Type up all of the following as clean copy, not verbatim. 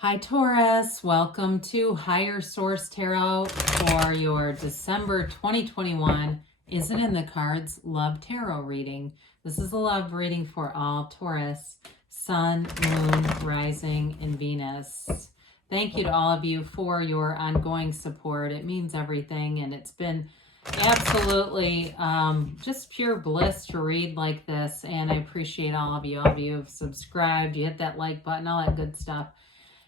Hi Taurus, welcome to Higher Source Tarot for your December 2021 Is It in the Cards Love Tarot reading. This is a love reading for all Taurus, Sun, Moon, Rising, and Venus. Thank you to all of you for your ongoing support. It means everything, and it's been absolutely just pure bliss to read like this, and I appreciate all of you. All of you have subscribed, you hit that like button, all that good stuff.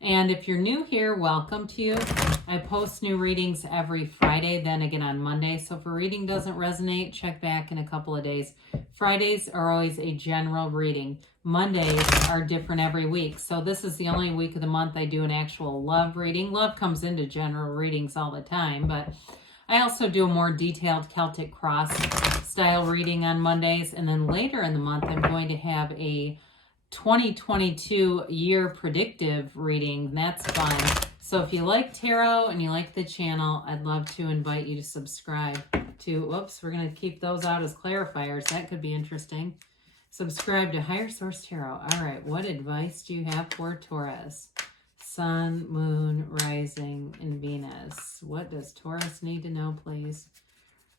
And if you're new here, welcome to you. I post new readings every Friday, then again on Monday. So if a reading doesn't resonate, check back in a couple of days. Fridays are always a general reading. Mondays are different every week. So this is the only week of the month I do an actual love reading. Love comes into general readings all the time, but I also do a more detailed Celtic Cross style reading on Mondays. And then later in the month, I'm going to have a 2022 year predictive reading. That's fun. So if you like tarot and you like the channel, I'd love to invite you to subscribe to, whoops, we're going to keep those out as clarifiers. That could be interesting. Subscribe to Higher Source Tarot. All right, what advice do you have for Taurus? Sun, Moon, Rising, and Venus. What does Taurus need to know, please?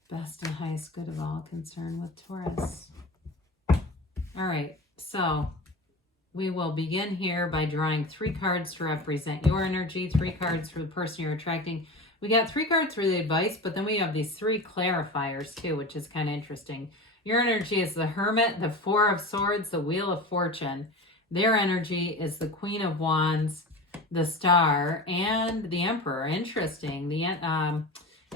Best and highest good of all concerned with Taurus. All right, so we will begin here by drawing 3 cards to represent your energy, 3 cards for the person you're attracting. We got 3 cards for the advice, but then we have these 3 clarifiers too, which is kind of interesting. Your energy is the Hermit, the 4 of Swords, the Wheel of Fortune. Their energy is the Queen of Wands, the Star, and the Emperor. Interesting. The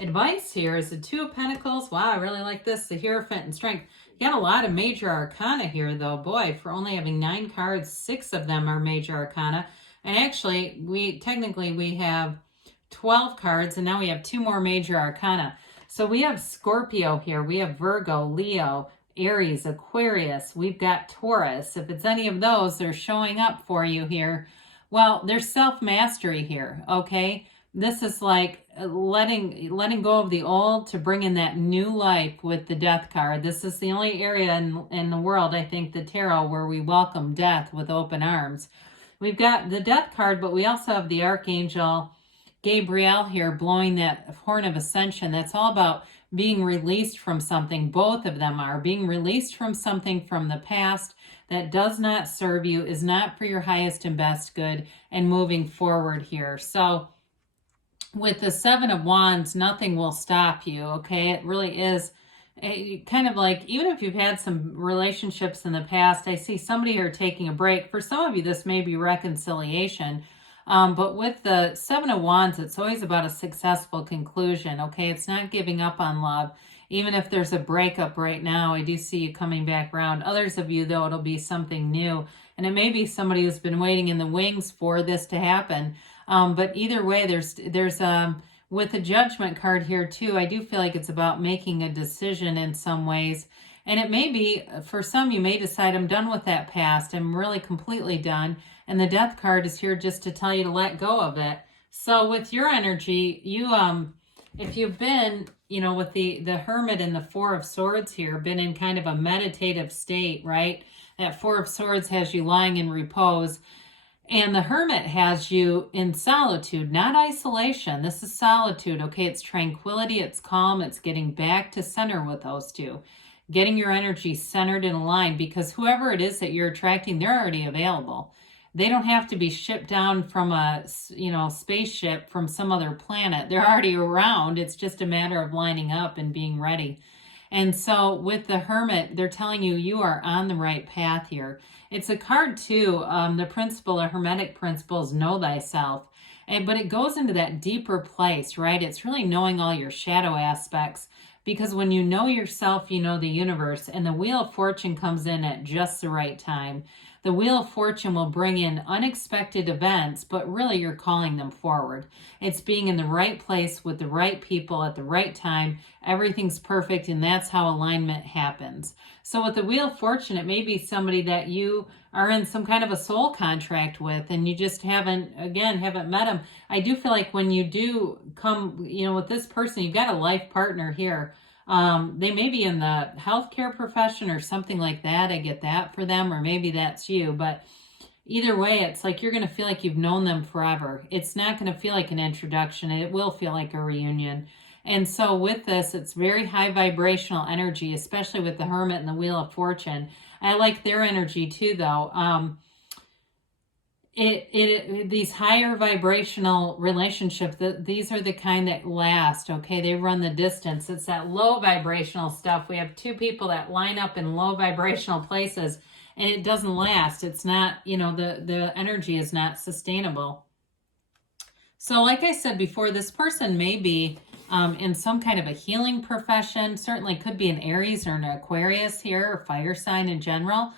advice here is the 2 of Pentacles. Wow, I really like this. The Hierophant and Strength. You got a lot of Major Arcana here, though. Boy, for only having 9 cards, 6 of them are Major Arcana. And actually, we have 12 cards, and now we have 2 more Major Arcana. So we have Scorpio here. We have Virgo, Leo, Aries, Aquarius. We've got Taurus. If it's any of those, they're showing up for you here. Well, there's self-mastery here, okay? This is like letting go of the old to bring in that new life with the Death card. This is the only area in the world, I think, the tarot, where we welcome death with open arms. We've got the Death card, but we also have the Archangel Gabriel here blowing that horn of ascension. That's all about being released from something. Both of them are being released from something from the past that does not serve you, is not for your highest and best good, and moving forward here. So with the 7 of Wands, nothing will stop you, okay? It really is kind of like, even if you've had some relationships in the past, I see somebody here taking a break. For some of you, this may be reconciliation. But with the 7 of Wands, it's always about a successful conclusion, okay? It's not giving up on love. Even if there's a breakup right now, I do see you coming back around. Others of you, though, it'll be something new. And it may be somebody who's been waiting in the wings for this to happen. But either way, there's with the Judgment card here too, I do feel like it's about making a decision in some ways. And it may be, for some, you may decide, I'm done with that past. I'm really completely done. And the Death card is here just to tell you to let go of it. So with your energy, you, if you've been, with the Hermit and the 4 of Swords here, been in kind of a meditative state, right? That 4 of Swords has you lying in repose. And the Hermit has you in solitude, not isolation. This is solitude, okay? It's tranquility, it's calm, it's getting back to center with those 2. Getting your energy centered and aligned, because whoever it is that you're attracting, they're already available. They don't have to be shipped down from a, spaceship from some other planet. They're already around. It's just a matter of lining up and being ready. And so with the Hermit, they're telling you, you are on the right path here. It's a card too, the principle, or Hermetic principles, know thyself. But it goes into that deeper place, right? It's really knowing all your shadow aspects. Because when you know yourself, you know the universe. And the Wheel of Fortune comes in at just the right time. The Wheel of Fortune will bring in unexpected events, but really you're calling them forward. It's being in the right place with the right people at the right time. Everything's perfect, and that's how alignment happens. So with the Wheel of Fortune, it may be somebody that you are in some kind of a soul contract with, and you just haven't met them. I do feel like when you do come, with this person, you've got a life partner here. They may be in the healthcare profession or something like that. I get that for them, or maybe that's you. But either way, it's like you're going to feel like you've known them forever. It's not going to feel like an introduction. It will feel like a reunion. And so with this, it's very high vibrational energy, especially with the Hermit and the Wheel of Fortune. I like their energy too, though. These higher vibrational relationships, these are the kind that last. Okay, they run the distance. It's that low vibrational stuff. We have two people that line up in low vibrational places, and it doesn't last. It's not, you know, the energy is not sustainable. So like I said before, this person may be in some kind of a healing profession. Certainly could be an Aries or an Aquarius here, or fire sign in general.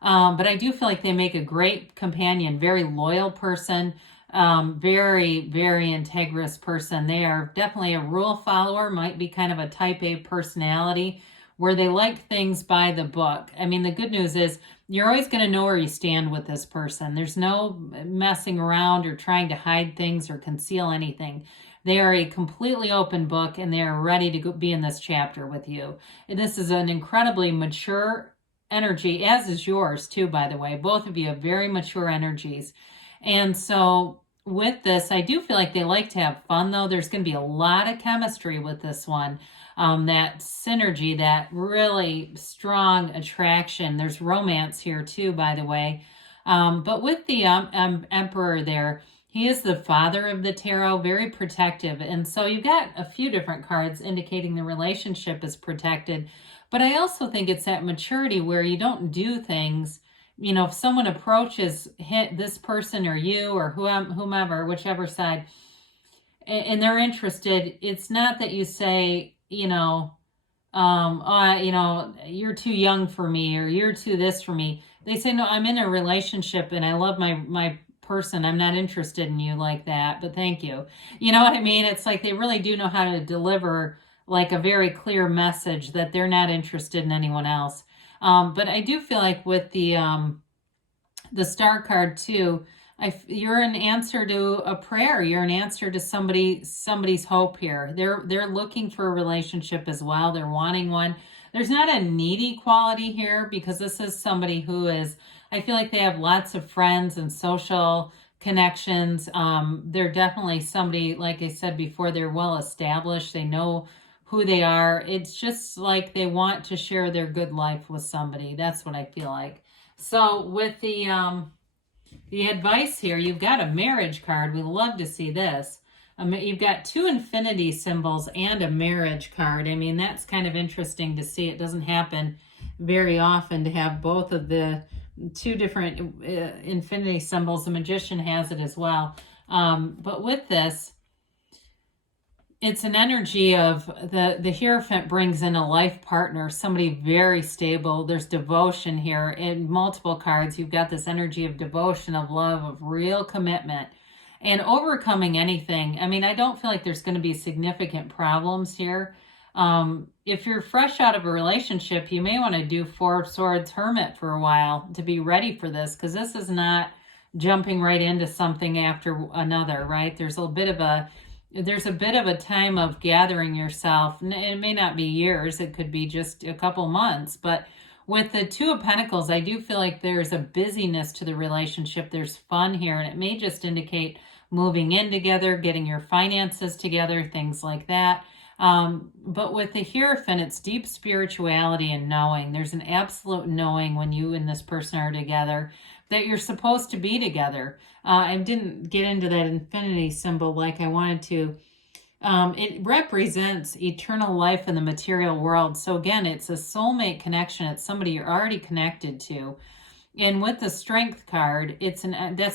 But I do feel like they make a great companion, very loyal person, very, very integrous person. They are definitely a rule follower, might be kind of a type A personality where they like things by the book. I mean, the good news is you're always going to know where you stand with this person. There's no messing around or trying to hide things or conceal anything. They are a completely open book, and they are ready to be in this chapter with you. And this is an incredibly mature energy, as is yours too, by the way. Both of you have very mature energies. And so with this, I do feel like they like to have fun, though. There's going to be a lot of chemistry with this one. That synergy, that really strong attraction. There's romance here too, by the way. But with the Emperor there, he is the father of the tarot, very protective. And so you've got a few different cards indicating the relationship is protected. But I also think it's that maturity where you don't do things, you know, if someone approaches this person or you or whomever, whichever side, and they're interested, it's not that you say, you know, you know, you're too young for me or you're too this for me. They say, no, I'm in a relationship and I love my person. I'm not interested in you like that, but thank you. You know what I mean? It's like they really do know how to deliver like a very clear message that they're not interested in anyone else. But I do feel like with the Star card too, you're an answer to a prayer. You're an answer to somebody's hope here. They're looking for a relationship as well. They're wanting one. There's not a needy quality here because this is somebody who is, I feel like they have lots of friends and social connections. They're definitely somebody, like I said before, they're well established. They know who they are. It's just like they want to share their good life with somebody. That's what I feel like. So with the advice here, you've got a marriage card. We love to see this. You've got two infinity symbols and a marriage card. I mean, that's kind of interesting to see. It doesn't happen very often to have both of the two different infinity symbols. The Magician has it as well. But with this, it's an energy of the Hierophant brings in a life partner, somebody very stable. There's devotion here. In multiple cards, you've got this energy of devotion, of love, of real commitment, and overcoming anything. I mean, I don't feel like there's going to be significant problems here. If you're fresh out of a relationship, you may want to do Four of Swords Hermit for a while to be ready for this, because this is not jumping right into something after another, right? There's a bit of a time of gathering yourself. It may not be years. It could be just a couple months. But with the Two of Pentacles, I do feel like there's a busyness to the relationship. There's fun here. And it may just indicate moving in together, getting your finances together, things like that. But with the Hierophant, it's deep spirituality and knowing. There's an absolute knowing when you and this person are together that you're supposed to be together. I didn't get into that infinity symbol like I wanted to. It represents eternal life in the material world. So again, it's a soulmate connection. It's somebody you're already connected to. And with the Strength card, that's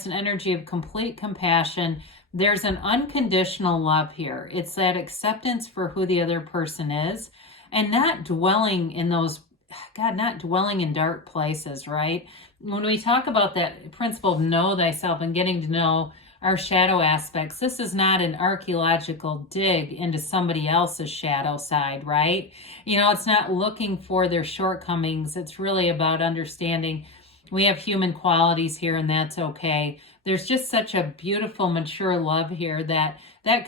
an energy of complete compassion. There's an unconditional love here. It's that acceptance for who the other person is and not dwelling in not dwelling in dark places, right? When we talk about that principle of know thyself and getting to know our shadow aspects, this is not an archaeological dig into somebody else's shadow side, right? You know, it's not looking for their shortcomings. It's really about understanding we have human qualities here, and that's okay. There's just such a beautiful, mature love here that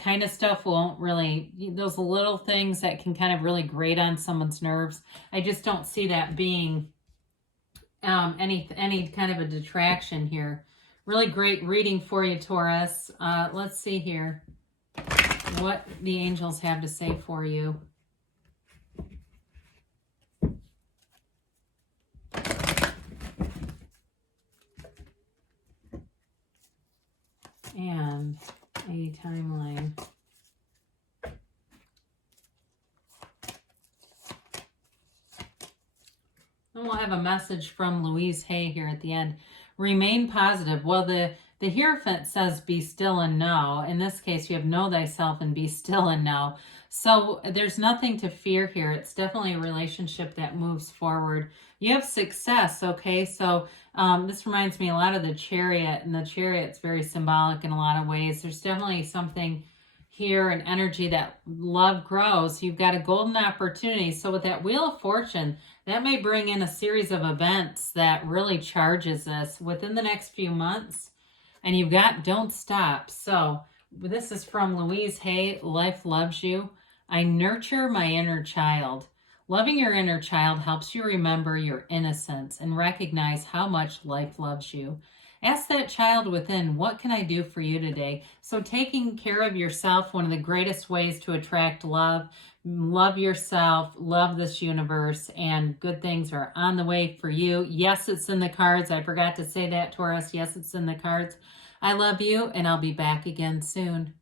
kind of stuff won't really, those little things that can kind of really grate on someone's nerves, I just don't see that being any kind of a detraction here. Really great reading for you, Taurus. Let's see here what the angels have to say for you. And a timeline. And we'll have a message from Louise Hay here at the end. Remain positive. Well, the Hierophant says be still and know. In this case, you have know thyself and be still and know. So there's nothing to fear here. It's definitely a relationship that moves forward. You have success, okay? So this reminds me a lot of the Chariot, and the Chariot's very symbolic in a lot of ways. There's definitely something here, an energy that love grows. You've got a golden opportunity. So with that Wheel of Fortune, that may bring in a series of events that really charges us within the next few months. And you've got don't stop. So this is from Louise Hay, Life Loves You. I nurture my inner child. Loving your inner child helps you remember your innocence and recognize how much life loves you. Ask that child within, what can I do for you today? So taking care of yourself, one of the greatest ways to attract love. Love yourself, love this universe, and good things are on the way for you. Yes, it's in the cards. I forgot to say that, Taurus. Yes, it's in the cards. I love you, and I'll be back again soon.